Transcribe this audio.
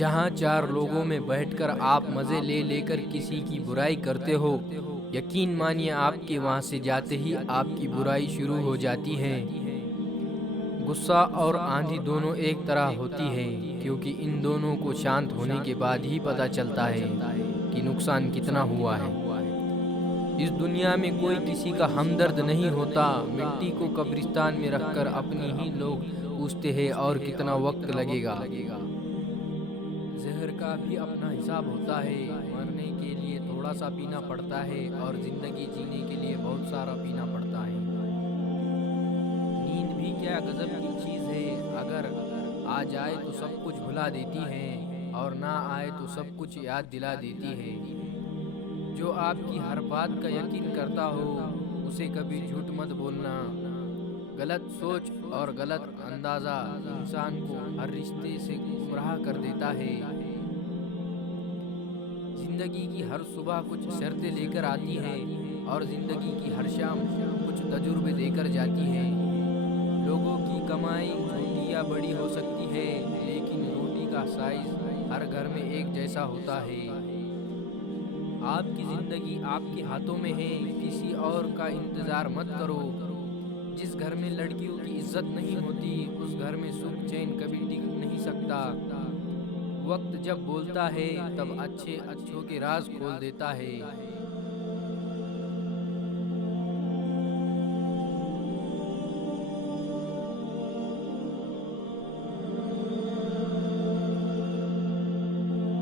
जहाँ चार लोगों में बैठकर आप मज़े ले लेकर किसी की बुराई करते हो, यकीन मानिए आपके वहाँ से जाते ही आपकी बुराई शुरू हो जाती है। गुस्सा और आंधी दोनों एक तरह होती है, क्योंकि इन दोनों को शांत होने के बाद ही पता चलता है कि नुकसान कितना हुआ है। इस दुनिया में कोई किसी का हमदर्द नहीं होता। मिट्टी को कब्रिस्तान में रखकर अपनी ही लोग पूछते हैं और कितना वक्त लगेगा। जहर का भी अपना हिसाब होता है। मरने के लिए थोड़ा सा पीना पड़ता है और जिंदगी जीने के लिए बहुत सारा पीना पड़ता है। नींद भी क्या गजब की चीज़ है। अगर आ जाए तो सब कुछ भुला देती है और ना आए तो सब कुछ याद दिला देती है। जो आपकी हर बात का यकीन करता हो उसे कभी झूठ मत बोलना। गलत सोच और गलत अंदाज़ा इंसान को हर रिश्ते से गुमराह कर देता है। जिंदगी की हर सुबह कुछ शर्तें लेकर आती है और जिंदगी की हर शाम कुछ तजुर्बे देकर जाती है। लोगों की कमाई छोटी या बड़ी हो सकती है, लेकिन रोटी का साइज हर घर में एक जैसा होता है। आपकी जिंदगी आपके हाथों में है, किसी और का इंतजार मत करो। जिस घर में लड़कियों की इज्जत नहीं होती उस घर में सुख चैन कभी टिक नहीं सकता। वक्त जब बोलता है तब अच्छे अच्छों के राज खोल देता है।